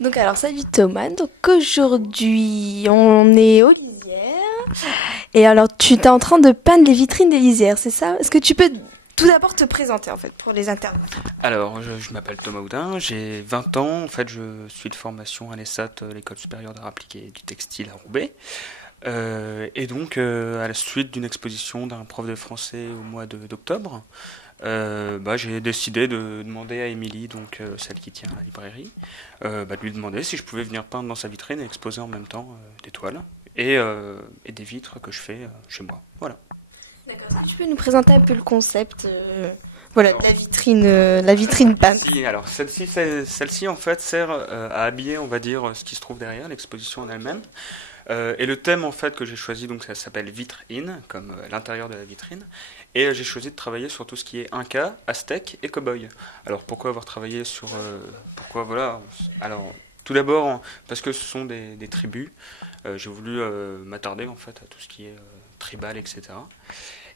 Donc alors salut Thomas, donc aujourd'hui on est aux lisières et alors tu es en train de peindre les vitrines des lisières, c'est ça? Est-ce que tu peux tout d'abord te présenter en fait pour les internautes? Alors, je m'appelle Thomas Houdin, j'ai 20 ans. En fait, je suis de formation à l'ESAT, l'École supérieure d'art appliqué du textile à Roubaix. Et donc, à la suite d'une exposition d'un prof de français au mois d'octobre, j'ai décidé de demander à Émilie, donc celle qui tient la librairie, de lui demander si je pouvais venir peindre dans sa vitrine et exposer en même temps des toiles et des vitres que je fais chez moi. Voilà. D'accord. Est-ce que tu peux nous présenter un peu le concept voilà, de la vitrine peinte? Alors celle-ci en fait sert à habiller, on va dire, ce qui se trouve derrière l'exposition en elle-même. Et le thème en fait que j'ai choisi, donc ça s'appelle Vitre In, comme l'intérieur de la vitrine. Et j'ai choisi de travailler sur tout ce qui est Inca, Aztèque et Cowboy. Alors pourquoi avoir travaillé sur pourquoi voilà. Alors tout d'abord parce que ce sont des tribus. J'ai voulu m'attarder en fait à tout ce qui est tribal, etc.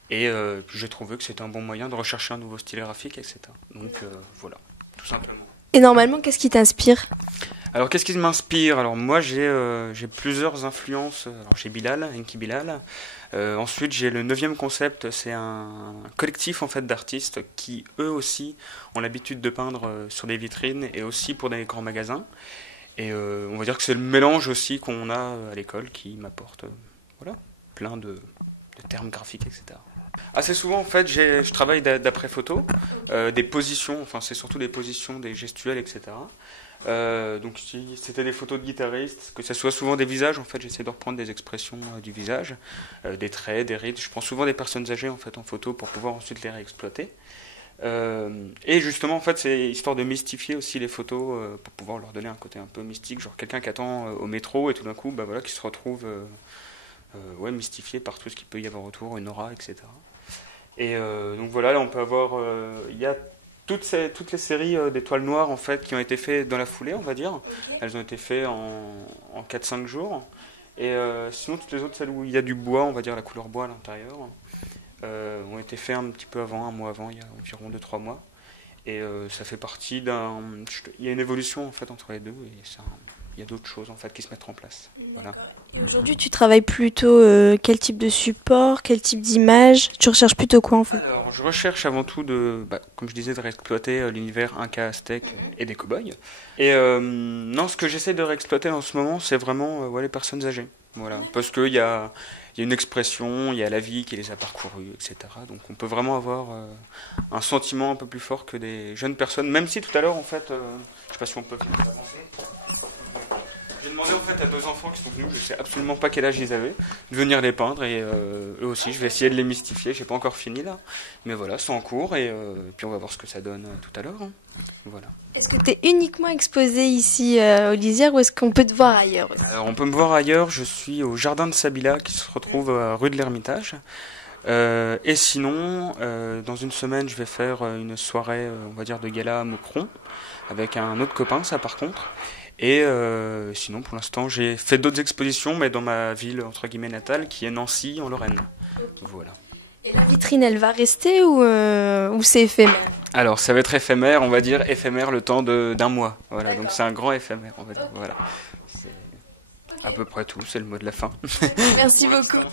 Et puis j'ai trouvé que c'était un bon moyen de rechercher un nouveau style graphique, etc. Donc voilà, tout simplement. Et normalement, qu'est-ce qui t'inspire? Alors qu'est-ce qui m'inspire? Alors moi j'ai plusieurs influences. Alors j'ai Bilal, Enki Bilal. Ensuite j'ai le 9e concept, c'est un collectif en fait d'artistes qui eux aussi ont l'habitude de peindre sur des vitrines et aussi pour des grands magasins. Et on va dire que c'est le mélange aussi qu'on a à l'école qui m'apporte voilà, plein de termes graphiques, etc. Assez souvent, en fait, je travaille d'après photo, des positions, enfin, c'est surtout des positions, des gestuels, etc. Donc, si c'était des photos de guitaristes, que ce soit souvent des visages, en fait, j'essaie de reprendre des expressions du visage, des traits, des rides. Je prends souvent des personnes âgées, en fait, en photo pour pouvoir ensuite les réexploiter. Et justement, en fait, c'est histoire de mystifier aussi les photos pour pouvoir leur donner un côté un peu mystique, genre quelqu'un qui attend au métro et tout d'un coup, voilà, qui se retrouve mystifié par tout ce qu'il peut y avoir autour, une aura, etc. Et donc voilà, là on peut avoir, il y a toutes les séries d'étoiles noires en fait qui ont été faites dans la foulée, on va dire. Okay. Elles ont été faites en 4-5 jours. Et sinon toutes les autres, celles où il y a du bois, on va dire la couleur bois à l'intérieur, ont été faites un petit peu avant, un mois avant, il y a environ 2-3 mois. Et ça fait partie d'un... Il y a une évolution en fait entre les deux et il y a d'autres choses en fait qui se mettent en place. Voilà. Aujourd'hui, tu travailles plutôt quel type de support, quel type d'image? Tu recherches plutôt quoi en fait? Alors, je recherche avant tout comme je disais, de réexploiter l'univers Inca, Aztèque et des cow-boys. Et non, ce que j'essaie de réexploiter en ce moment, c'est vraiment les personnes âgées. Voilà, parce qu'il y a une expression, il y a la vie qui les a parcourus, etc. Donc on peut vraiment avoir un sentiment un peu plus fort que des jeunes personnes, même si tout à l'heure, en fait, je ne sais pas si on peut avancer. J'ai demandé en fait à 2 enfants qui sont venus, je sais absolument pas quel âge ils avaient, de venir les peindre et eux aussi, je vais essayer de les mystifier. J'ai pas encore fini là, mais voilà, c'est en cours et puis on va voir ce que ça donne tout à l'heure. Hein. Voilà. Est-ce que tu es uniquement exposé ici aux lisières ou est-ce qu'on peut te voir ailleurs aussi? Alors on peut me voir ailleurs, je suis au jardin de Sabila qui se retrouve rue de l'Ermitage. Et sinon, dans une semaine, je vais faire une soirée, on va dire, de gala à Moucron avec un autre copain, ça par contre. Et sinon, pour l'instant, j'ai fait d'autres expositions, mais dans ma ville, entre guillemets, natale, qui est Nancy, en Lorraine. Voilà. Et la vitrine, elle va rester ou c'est éphémère? Alors, ça va être éphémère, on va dire éphémère le temps d'un mois. Voilà, donc c'est un grand éphémère, on va dire. Voilà. C'est à peu près tout, c'est le mot de la fin. Merci beaucoup.